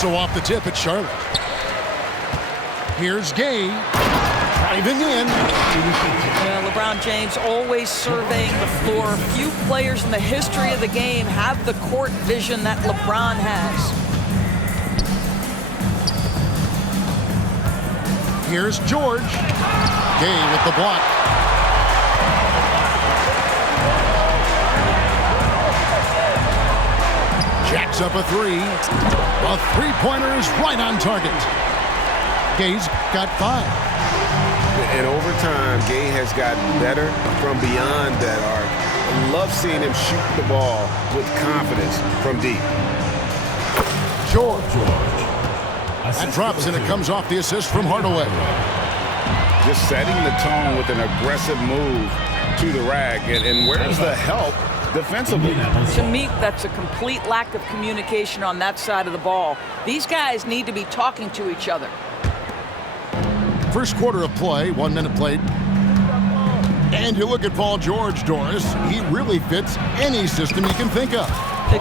So off the tip, it's Charlotte. Here's Gay. Driving in. LeBron James always surveying the floor. Few players in the history of the game have the court vision that LeBron has. Here's George. Gay with the block. Jacks up a three. A three-pointer is right on target. Gay's got 5. And over time, Gay has gotten better from beyond that arc. I love seeing him shoot the ball with confidence from deep. George. That drops and it comes off the assist from Hardaway. Just setting the tone with an aggressive move to the rack. And where's the help defensively? To me, that's a complete lack of communication on that side of the ball. These guys need to be talking to each other. First quarter of play, 1 minute played. And you look at Paul George, Doris. He really fits any system you can think of.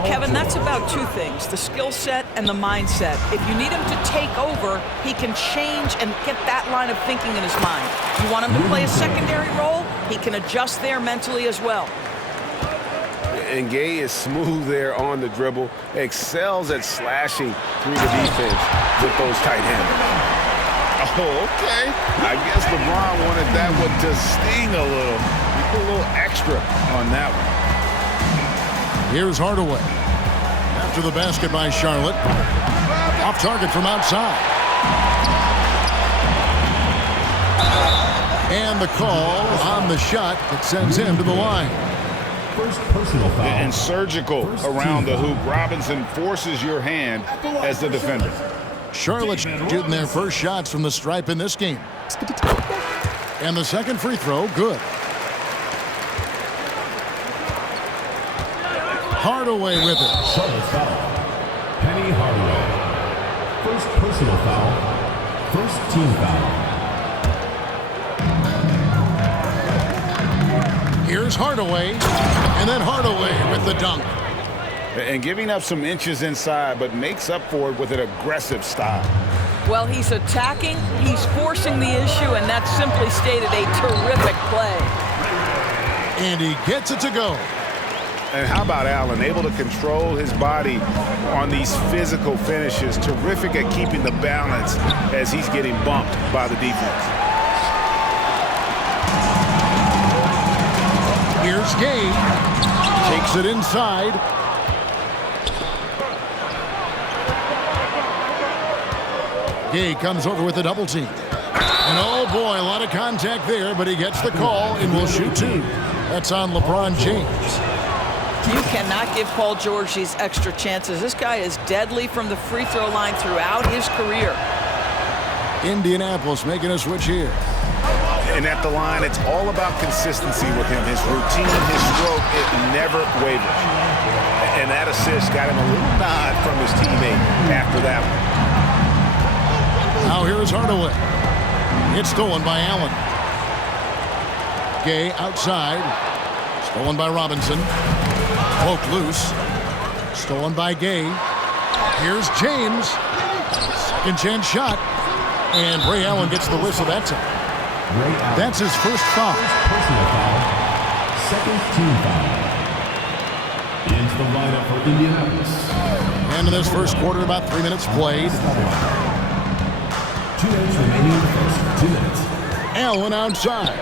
Kevin, that's about 2 things, the skill set and the mindset. If you need him to take over, he can change and get that line of thinking in his mind. You want him to play a secondary role, he can adjust there mentally as well. And Gay is smooth there on the dribble, excels at slashing through the defense with those tight handles. Oh, okay. I guess LeBron wanted that one to sting a little. He put a little extra on that one. Here's Hardaway. After the basket by Charlotte. Off target from outside. And the call on the shot that sends him to the line. First personal foul. And surgical around the hoop. Robinson forces your hand as the defender. Charlotte shooting their first shots from the stripe in this game. And the second free throw, good. Hardaway with it. Charlotte's foul. Penny Hardaway. First personal foul. First team foul. Here's Hardaway. And then Hardaway with the dunk. And giving up some inches inside, but makes up for it with an aggressive style. Well, he's attacking, he's forcing the issue, and that's simply stated a terrific play. And he gets it to go. And how about Allen, able to control his body on these physical finishes. Terrific at keeping the balance as he's getting bumped by the defense. Here's Gay. Takes it inside. Gay comes over with a double team. And oh boy, a lot of contact there, but he gets the call and will shoot 2. That's on LeBron James. You cannot give Paul George these extra chances. This guy is deadly from the free throw line throughout his career. Indianapolis making a switch here. And at the line, it's all about consistency with him. His routine, his stroke, it never wavers. And that assist got him a little nod from his teammate after that one. Now here's Hardaway. It's stolen by Allen. Gay outside. Stolen by Robinson. Poked loose. Stolen by Gay. Here's James. Second chance shot. And Ray Allen gets the whistle that time. That's his first foul. Personal foul. Second team foul. Into the lineup for Indianapolis. And in this first quarter, about 3 minutes played. 2 minutes remaining in the first. 2 minutes. Allen outside.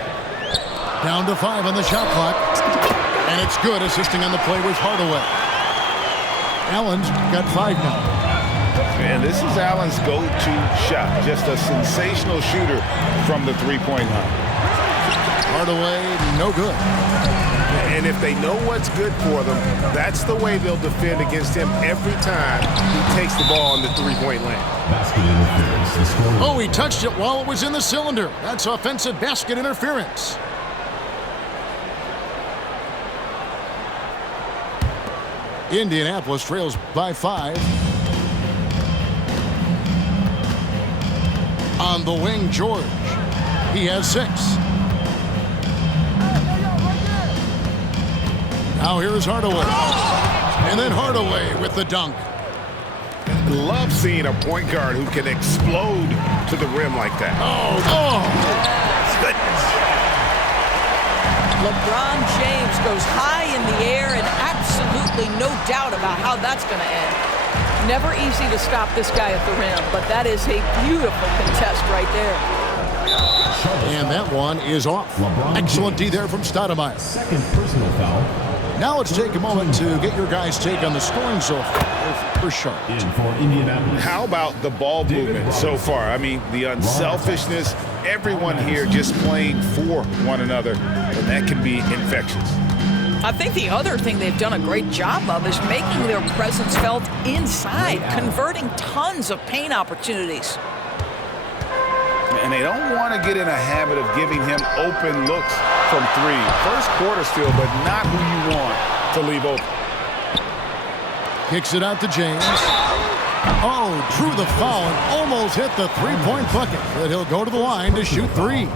Down to 5 on the shot clock. And it's good, assisting on the play with Hardaway. Allen's got 5 now. And this is Allen's go-to shot. Just a sensational shooter from the three-point line. Hardaway, no good. And if they know what's good for them, that's the way they'll defend against him every time he takes the ball on the three-point line. Basket interference. Oh, he touched it while it was in the cylinder. That's offensive basket interference. Indianapolis trails by 5. On the wing, George. He has 6. Now here's Hardaway. And then Hardaway with the dunk. Love seeing a point guard who can explode to the rim like that. Oh! Goodness. LeBron James goes high in the air, and absolutely no doubt about how that's going to end. Never easy to stop this guy at the rim, but that is a beautiful contest right there. And that one is off. Excellent D there from Stoudemire. Second personal foul. Now let's take a moment to get your guys' take on the scoring so far for Charlotte. In for Indianapolis. How about the ball movement so far? I mean, the unselfishness, everyone here just playing for one another, and that can be infectious. I think the other thing they've done a great job of is making their presence felt inside, converting tons of paint opportunities. And they don't want to get in a habit of giving him open looks from three. First quarter still, but not who you want to leave open. Kicks it out to James. Oh, drew the foul and almost hit the three-point bucket. But he'll go to the line to shoot three.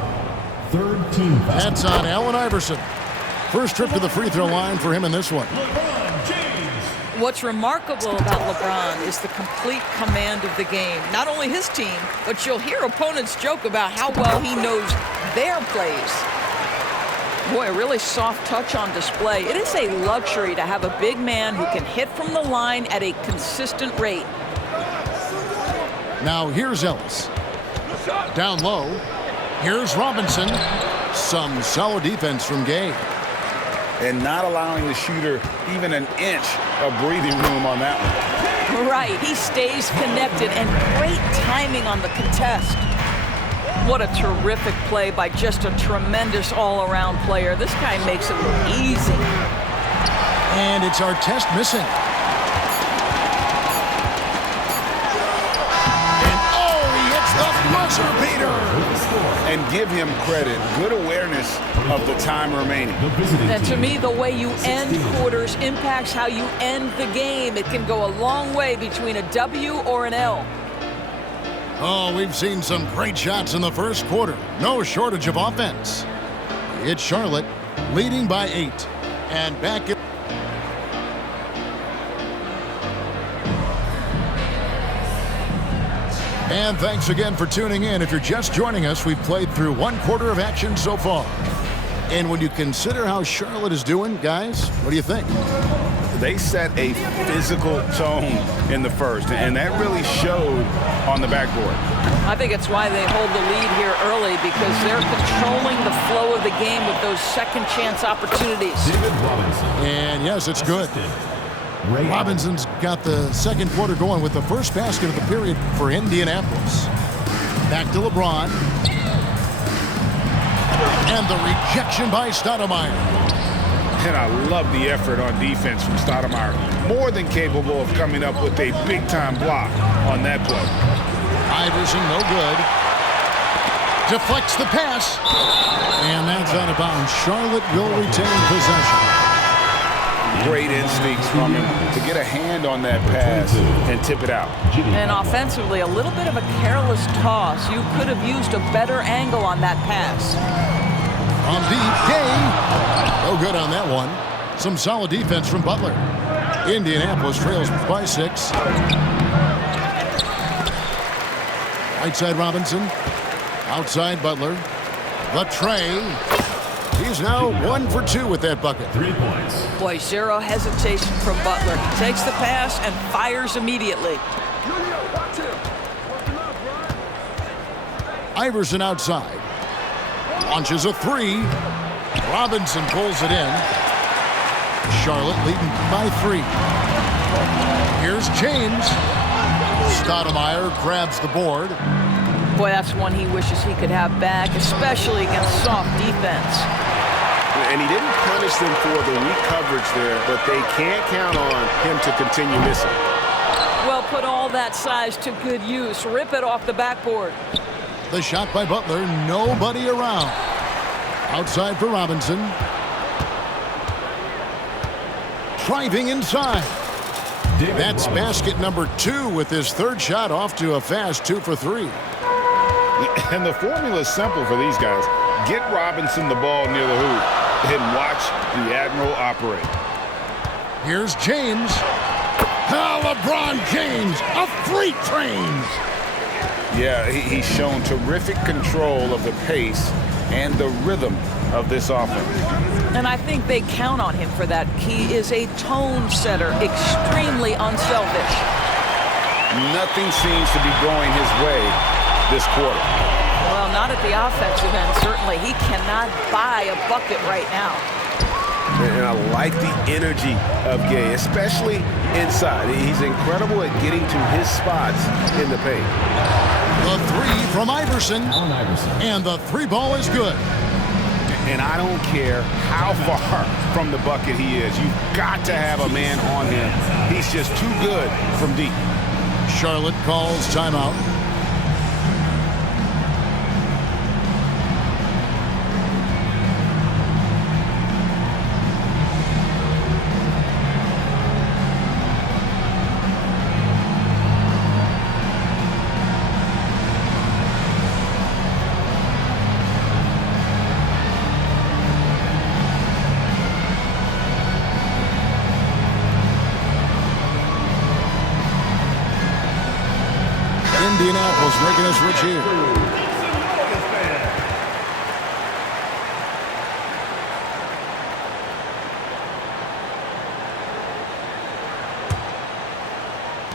Third team foul. That's on Allen Iverson. First trip to the free throw line for him in this one. What's remarkable about LeBron is the complete command of the game. Not only his team, but you'll hear opponents joke about how well he knows their plays. Boy, a really soft touch on display. It is a luxury to have a big man who can hit from the line at a consistent rate. Now here's Ellis. Down low. Here's Robinson. Some solid defense from Gay. And not allowing the shooter even an inch of breathing room on that one. Right, he stays connected, and great timing on the contest. What a terrific play by just a tremendous all-around player. This guy makes it look easy. And it's Artest missing. And oh, he hits the buzzer beater. And give him credit. Good awareness of the time remaining. And to me, the way you end quarters impacts how you end the game. It can go a long way between a W or an L. Oh, we've seen some great shots in the first quarter. No shortage of offense. It's Charlotte leading by 8. And back in. And thanks again for tuning in. If you're just joining us, we've played through one quarter of action so far. And when you consider how Charlotte is doing, guys, what do you think? They set a physical tone in the first, and that really showed on the backboard. I think it's why they hold the lead here early, because they're controlling the flow of the game with those second chance opportunities. David Robinson. And yes, it's good. Robinson's got the second quarter going with the first basket of the period for Indianapolis. Back to LeBron. And the rejection by Stoudemire. And I love the effort on defense from Stoudemire. More than capable of coming up with a big-time block on that play. Iverson, no good. Deflects the pass. And that's out of bounds. Charlotte will retain possession. Great instincts from him to get a hand on that pass and tip it out. And offensively, a little bit of a careless toss. You could have used a better angle on that pass. On deep, Gay. No good on that one. Some solid defense from Butler. Indianapolis trails by 6. Right side Robinson. Outside Butler. The tray. He's now 1 for 2 with that bucket. 3 points. Boy, zero hesitation from Butler. He takes the pass and fires immediately. Iverson outside. Launches a 3. Robinson pulls it in. Charlotte leading by 3. Here's James. Stoudemire grabs the board. Boy, that's one he wishes he could have back, especially against soft defense. And he didn't punish them for the weak coverage there, but they can't count on him to continue missing. Well, put all that size to good use. Rip it off the backboard. The shot by Butler, nobody around. Outside for Robinson. Driving inside. That's basket number 2 with his third shot off to a fast 2 for 3. And the formula is simple for these guys. Get Robinson the ball near the hoop and watch the Admiral operate. Here's James. LeBron James, a freight train. Yeah, he's shown terrific control of the pace and the rhythm of this offense. And I think they count on him for that. He is a tone setter, extremely unselfish. Nothing seems to be going his way this quarter. Well, not at the offensive end, certainly. He cannot buy a bucket right now. And I like the energy of Gay, especially inside. He's incredible at getting to his spots in the paint. The three from Iverson. Allen Iverson. And the three ball is good. And I don't care how far from the bucket he is. You've got to have a man on him. He's just too good from deep. Charlotte calls timeout. Indianapolis making us rich here.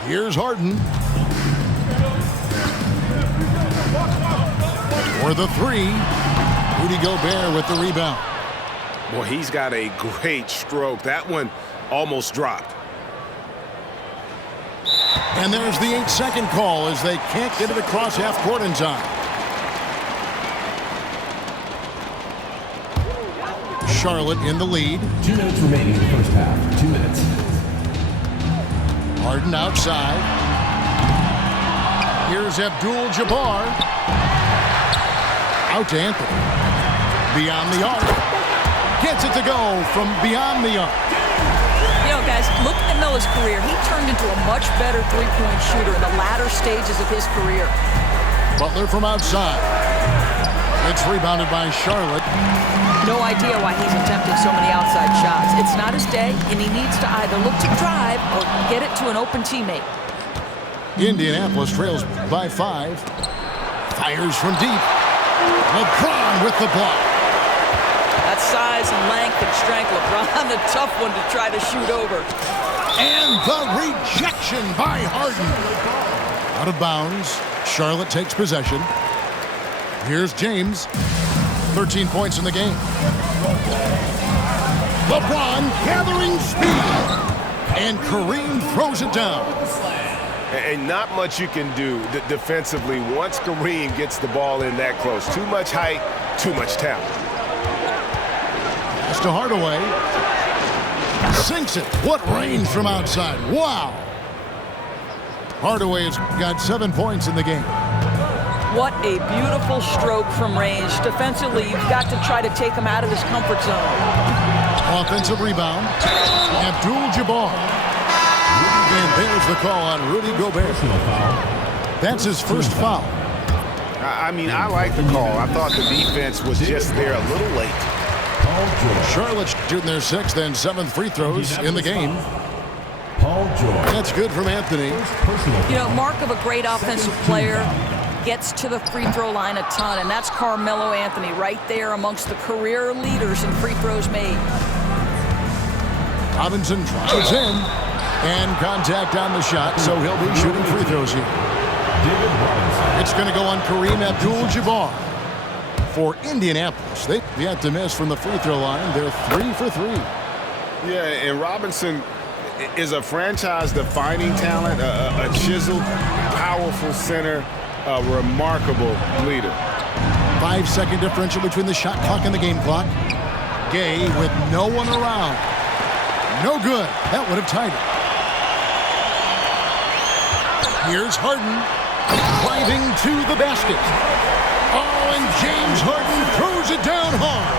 Here's Harden. For the three, Rudy Gobert with the rebound. Boy, he's got a great stroke. That one almost dropped. And there's the 8-second call as they can't get it across half court in time. Charlotte in the lead. 2 minutes remaining in the first half. 2 minutes. Harden outside. Here's Abdul-Jabbar. Out to Anthony. Beyond the arc. Gets it to go from beyond the arc. You know, guys, look at Miller's career. He turned into a much better three-point shooter in the latter stages of his career. Butler from outside. It's rebounded by Charlotte. No idea why he's attempting so many outside shots. It's not his day, and he needs to either look to drive or get it to an open teammate. Indianapolis trails by 5. Fires from deep. LeBron with the block. That size and length and strength, LeBron, the tough one to try to shoot over. And the rejection by Harden. Out of bounds. Charlotte takes possession. Here's James. 13 points in the game. LeBron gathering speed. And Kareem throws it down. And not much you can do defensively once Kareem gets the ball in that close. Too much height, too much talent. Pass to Hardaway. Sinks it. What range from outside. Wow. Hardaway has got 7 points in the game. What a beautiful stroke from range. Defensively, you've got to try to take him out of his comfort zone. Offensive rebound. Abdul-Jabbar. And there's the call on Rudy Gobert. That's his first foul. I mean, I like the call. I thought the defense was just there a little late. Charlotte's shooting their 6th and 7th free throws in the game. Paul George. That's good from Anthony. You know, mark of a great offensive player, gets to the free throw line a ton, and that's Carmelo Anthony right there amongst the career leaders in free throws made. Robinson drives in, and contact on the shot, so he'll be shooting free throws here. It's going to go on Kareem Abdul-Jabbar for Indianapolis. They've yet to miss from the free throw line. They're 3 for 3. Yeah, and Robinson is a franchise-defining talent, a chiseled, powerful center, a remarkable leader. 5-second differential between the shot clock and the game clock. Gay with no one around. No good. That would have tied it. Here's Harden driving to the basket. Oh, and James Harden throws it down hard.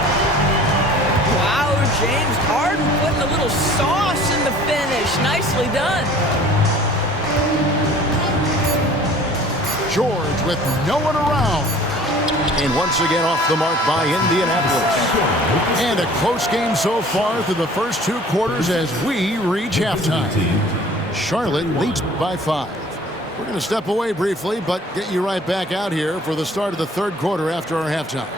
Wow, James Harden putting a little sauce in the finish. Nicely done. George with no one around. And once again off the mark by Indianapolis. And a close game so far through the first 2 quarters as we reach halftime. Charlotte leads by 5. We're going to step away briefly, but get you right back out here for the start of the third quarter after our halftime.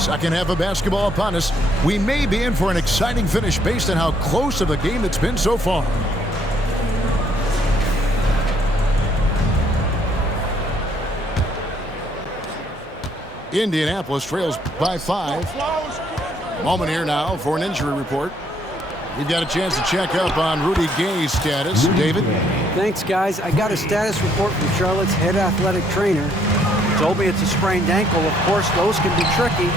Second half of basketball upon us. We may be in for an exciting finish based on how close to the game it's been so far. Indianapolis trails by 5. Moment here now for an injury report. We've got a chance to check up on Rudy Gay's status. David? Thanks, guys. I got a status report from Charlotte's head athletic trainer. He told me it's a sprained ankle. Of course, those can be tricky.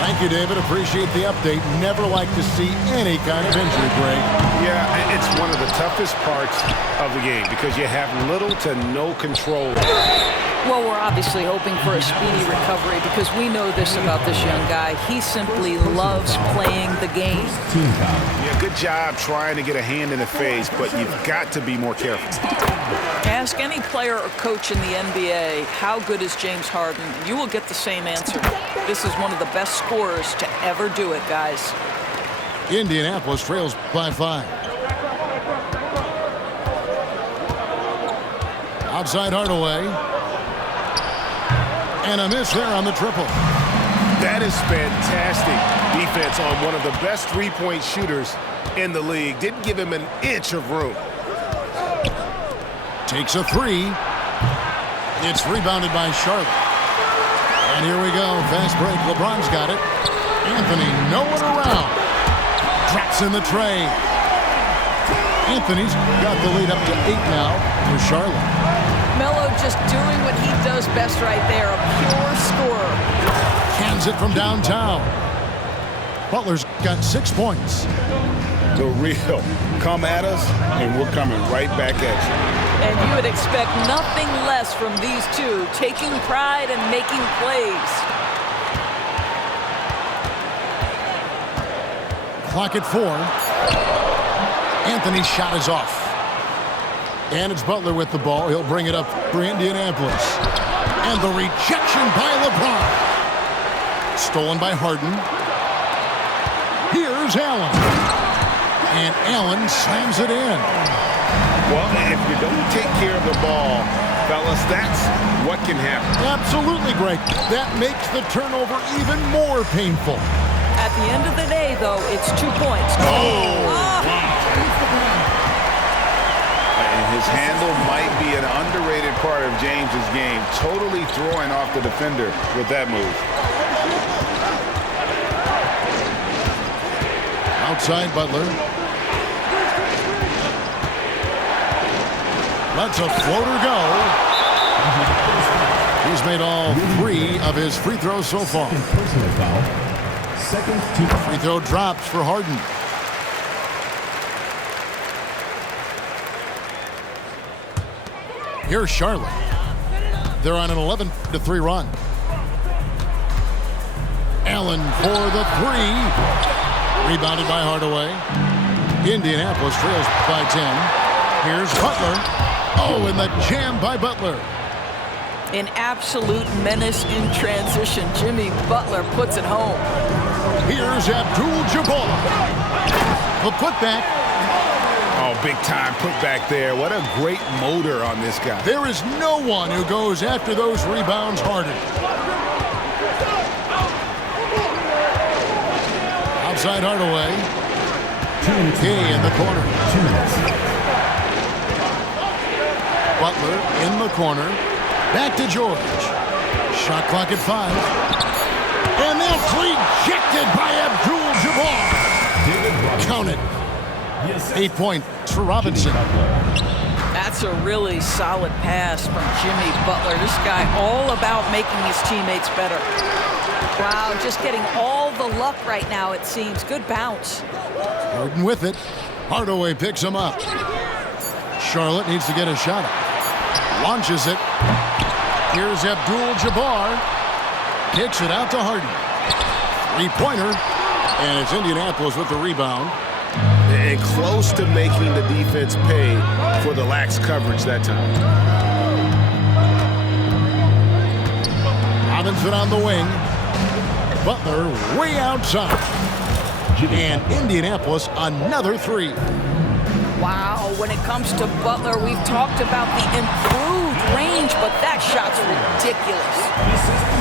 Thank you, David. Appreciate the update. Never like to see any kind of injury, Greg. Yeah, it's one of the toughest parts of the game because you have little to no control. Well, we're obviously hoping for a speedy recovery because we know this about this young guy. He simply loves playing the game. Yeah, good job trying to get a hand in the face, but you've got to be more careful. Ask any player or coach in the NBA, how good is James Harden? You will get the same answer. This is one of the best scorers to ever do it, guys. Indianapolis trails by 5. Outside Hardaway. And a miss there on the triple. That is fantastic defense on one of the best three-point shooters in the league. Didn't give him an inch of room. Takes a 3. It's rebounded by Charlotte. And here we go. Fast break. LeBron's got it. Anthony nowhere around. Drops in the tray. Anthony's got the lead up to 8 now for Charlotte. Melo just doing what he does best right there, a pure scorer. Cans it from downtown. Butler's got 6 points. The real. Come at us, and we're coming right back at you. And you would expect nothing less from these two, taking pride and making plays. Clock at 4. Anthony's shot is off. And it's Butler with the ball. He'll bring it up for Indianapolis. And the rejection by LeBron. Stolen by Harden. Here's Allen. And Allen slams it in. Well, if you don't take care of the ball, fellas, that's what can happen. Absolutely, Greg. That makes the turnover even more painful. At the end of the day, though, it's 2 points. And his handle might be an underrated part of James's game. Totally throwing off the defender with that move. Outside Butler. Lets a floater go. He's made all 3 of his free throws so far. Personal foul. Second team. Free throw drops for Harden. Here's Charlotte. They're on an 11-3 run. Allen for the 3. Rebounded by Hardaway. Indianapolis trails by 10. Here's Butler. Oh, and the jam by Butler. An absolute menace in transition. Jimmy Butler puts it home. Here's Abdul-Jabbar. The putback. Oh, big time putback there. What a great motor on this guy. There is no one who goes after those rebounds harder. Outside Hardaway. Gay in the corner. Butler in the corner. Back to George. Shot clock at 5. And that's rejected by Abdul-Jabbar. Count it. 8 points for Robinson. That's a really solid pass from Jimmy Butler. This guy all about making his teammates better. Wow, just getting all the luck right now, it seems. Good bounce. Harden with it. Hardaway picks him up. Charlotte needs to get a shot up. Launches it. Here's Abdul-Jabbar. Kicks it out to Harden. 3-pointer. And it's Indianapolis with the rebound. And close to making the defense pay for the lax coverage that time. Robinson on the wing. Butler way outside. And Indianapolis another three. Wow, when it comes to Butler, we've talked about the improved range, but that shot's ridiculous.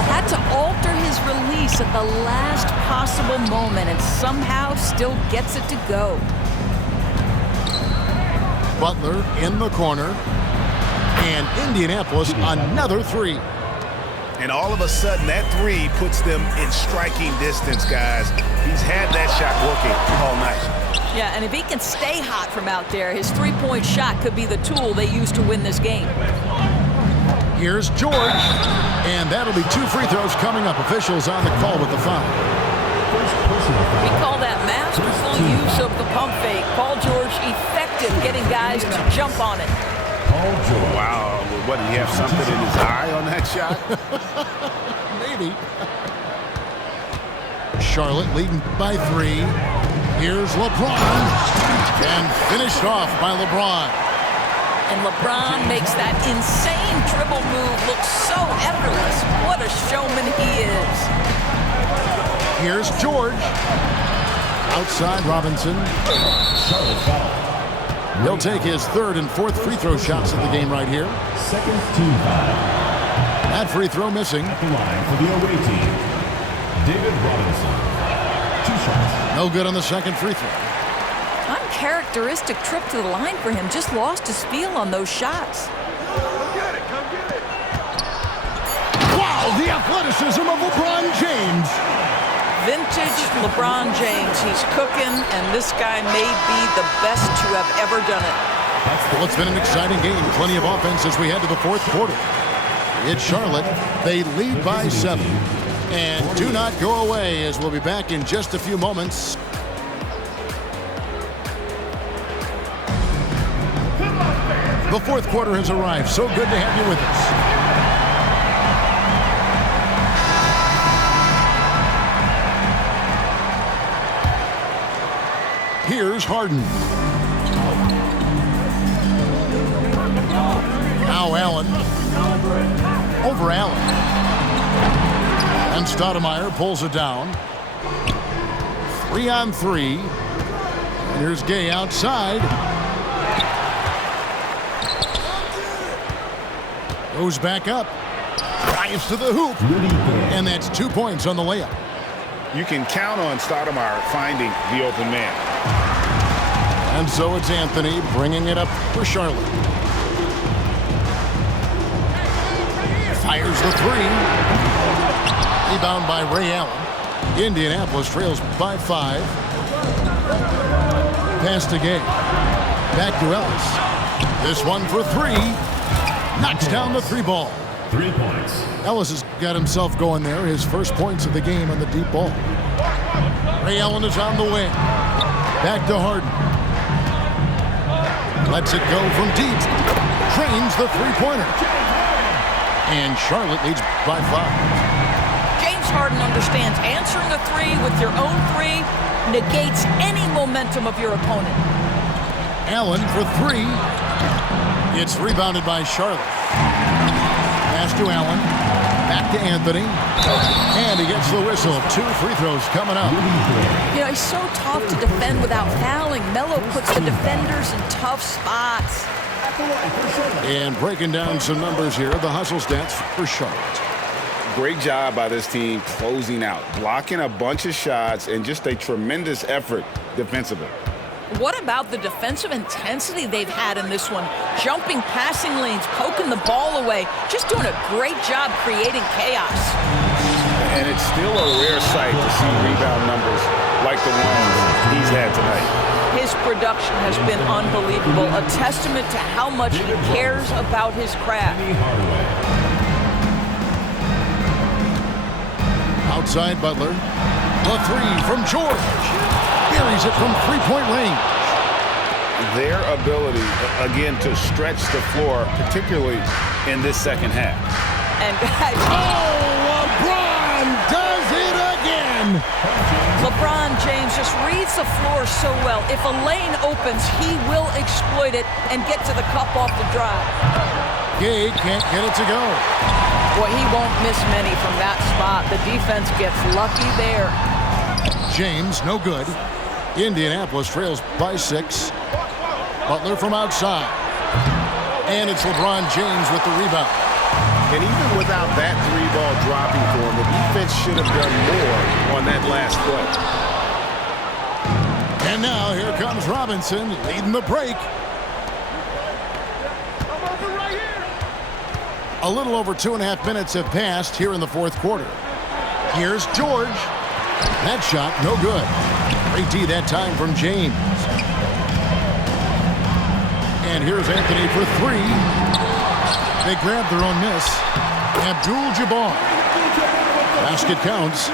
Had to alter his release at the last possible moment and somehow still gets it to go. Butler in the corner. And Indianapolis another three. And all of a sudden, that three puts them in striking distance, guys. He's had that shot working all night. Yeah, and if he can stay hot from out there, his three-point shot could be the tool they use to win this game. Here's George. And that'll be 2 free throws coming up. Officials on the call with the foul. We call that masterful use of the pump fake. Paul George effective getting guys to jump on it. Wow, what, did he have something in his eye on that shot? Maybe. Charlotte leading by 3. Here's LeBron. And finished off by LeBron. And LeBron makes that insane dribble move look so effortless. What a showman he is. Here's George. Outside Robinson. He'll take his 3rd and 4th free throw shots of the game right here. Second team foul. That free throw missing. At the line for the away team, David Robinson. 2 shots. No good on the second free throw. Uncharacteristic trip to the line for him. Just lost his feel on those shots. Wow, the athleticism of LeBron James. Vintage LeBron James. He's cooking, and this guy may be the best to have ever done it. Well, it's been an exciting game. Plenty of offense as we head to the 4th quarter. It's Charlotte. They lead by 7. And do not go away, as we'll be back in just a few moments. The 4th quarter has arrived. So good to have you with us. Here's Harden. Now Allen. Over Allen. And Stoudemire pulls it down. 3 on 3. And here's Gay outside. Goes back up. Drives to the hoop. And that's 2 points on the layup. You can count on Stoudemire finding the open man. And so it's Anthony bringing it up for Charlotte. Fires the 3. Rebound by Ray Allen. Indianapolis trails by 5. Pass to Gay. Back to Ellis. This one for 3. Knocks down the 3 ball. 3 points. Ellis has got himself going there. His first points of the game on the deep ball. Ray Allen is on the wing. Back to Harden. Lets it go from deep. Trains the 3-pointer. And Charlotte leads by 5. James Harden understands answering the 3 with your own 3 negates any momentum of your opponent. Allen for 3. It's rebounded by Charlotte. Pass to Allen. Back to Anthony. And he gets the whistle. 2 free throws coming up. You know, he's so tough to defend without fouling. Melo puts the defenders in tough spots. And breaking down some numbers here, the hustle stats for Charlotte. Great job by this team closing out, blocking a bunch of shots, and just a tremendous effort defensively. What about the defensive intensity they've had in this one? Jumping passing lanes, poking the ball away, just doing a great job creating chaos. And it's still a rare sight to see rebound numbers like the ones he's had tonight. His production has been unbelievable, a testament to how much he cares about his craft. Outside Butler. The 3 from George. Buries it from 3-point range. Their ability, again, to stretch the floor, particularly in this second half. And guys, LeBron does it again. LeBron James just reads the floor so well. If a lane opens, he will exploit it and get to the cup off the drive. Gay can't get it to go. Boy, he won't miss many from that spot. The defense gets lucky there. James, no good. Indianapolis trails by 6. Butler from outside. And it's LeBron James with the rebound. And even without that 3-ball dropping for him, the defense should have done more on that last play. And now here comes Robinson leading the break. A little over 2.5 minutes have passed here in the fourth quarter. Here's George. That shot, no good. Great D that time from James. And here's Anthony for 3. They grab their own miss. Abdul-Jabbar. Basket counts.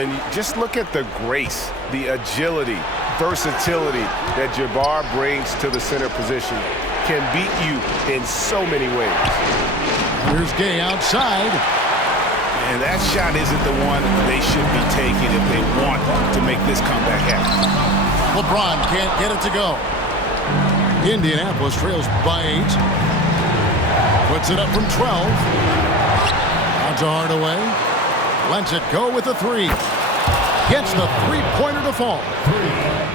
And just look at the grace, the agility, versatility that Jabbar brings to the center position. Can beat you in so many ways. Here's Gay outside. And that shot isn't the one they should be taking if they want to make this comeback happen. LeBron can't get it to go. Indianapolis trails by 8. Puts it up from 12. Out to Hardaway. Lets it go with a 3. Gets the three-pointer to fall.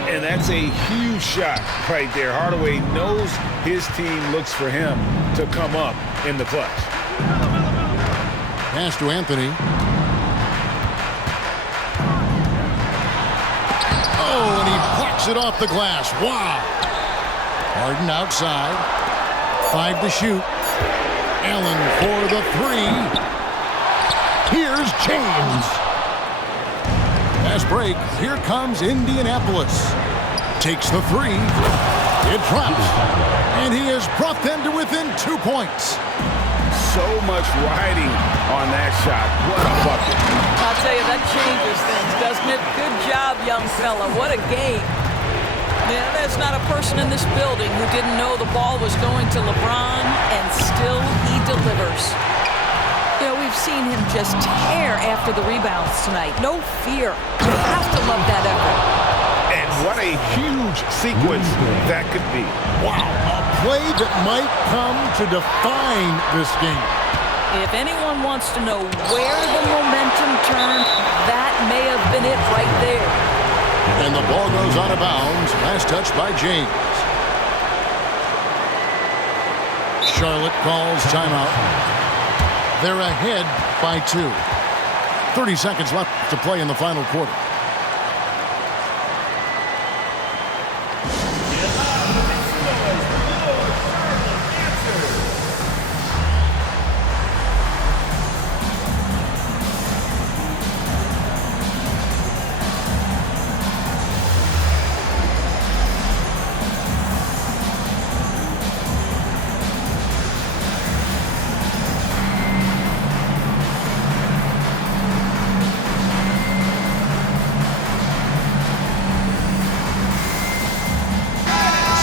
And that's a huge shot right there. Hardaway knows his team looks for him to come up in the clutch. Pass to Anthony. Oh, and he blocks it off the glass. Wow. Harden outside. 5 to shoot. Allen for the 3. Here's James. Fast break. Here comes Indianapolis. Takes the 3. It drops. And he has brought them to within 2 points. So much riding on that shot. What a bucket. I'll tell you, that changes things, doesn't it? Good job, young fella. What a game. Yeah, there's not a person in this building who didn't know the ball was going to LeBron, and still he delivers. You know, we've seen him just tear after the rebounds tonight. No fear. You have to love that effort. And what a huge sequence that could be. Wow, a play that might come to define this game. If anyone wants to know where the momentum turned, that may have been it right there. And the ball goes out of bounds. Last touch by James. Charlotte calls timeout. They're ahead by 2. 30 seconds left to play in the final quarter.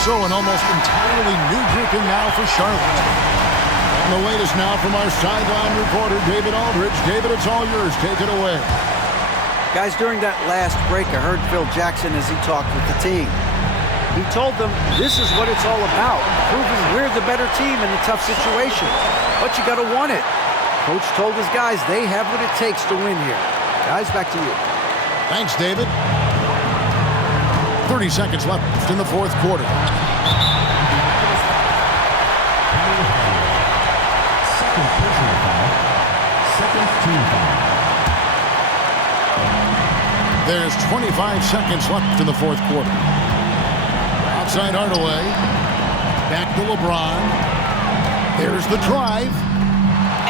So an almost entirely new grouping now for Charlotte. And the latest now from our sideline reporter, David Aldridge. David, it's all yours. Take it away. Guys, during that last break, I heard Phil Jackson as he talked with the team. He told them this is what it's all about, proving we're the better team in a tough situation. But you got to want it. Coach told his guys they have what it takes to win here. Guys, back to you. Thanks, David. 30 seconds left in the fourth quarter. Second personal foul. Second team foul. There's 25 seconds left in the fourth quarter. Outside Hardaway. Back to LeBron. There's the drive.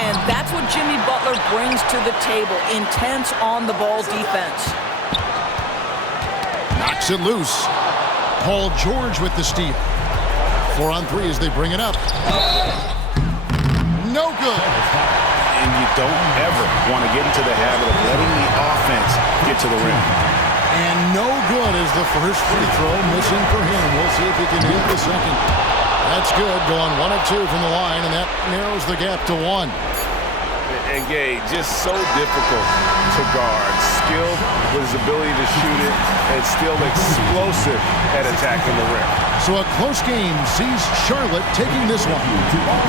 And that's what Jimmy Butler brings to the table. Intense on-the-ball defense. Knocks it loose. Paul George with the steal. 4 on 3 as they bring it up. No good. And you don't ever want to get into the habit of letting the offense get to the rim. And no good is the first free throw, missing for him. We'll see if he can hit the second. That's good, going 1 of 2 from the line, and that narrows the gap to 1. And Gay, just so difficult to guard. Skilled with his ability to shoot it and still explosive at attacking the rim. So a close game sees Charlotte taking this one.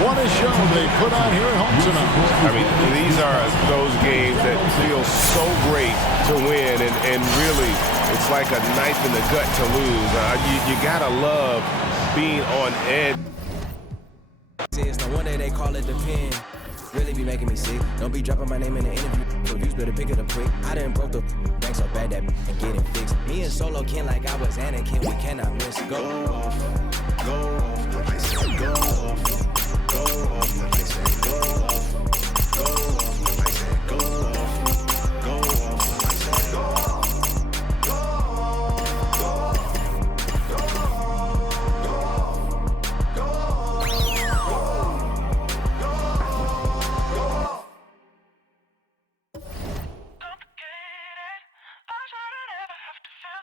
What a show they put on here at home tonight. I mean, these are those games that feel so great to win, and really, it's like a knife in the gut to lose. You gotta love being on edge. It's no wonder they call it the pen. Really be making me sick. Don't be dropping my name in the interview. So you better pick it up quick. I done broke the bank so bad that and get it fixed. Me and Solo Ken like I was Anakin. We cannot miss. Go off. Go off.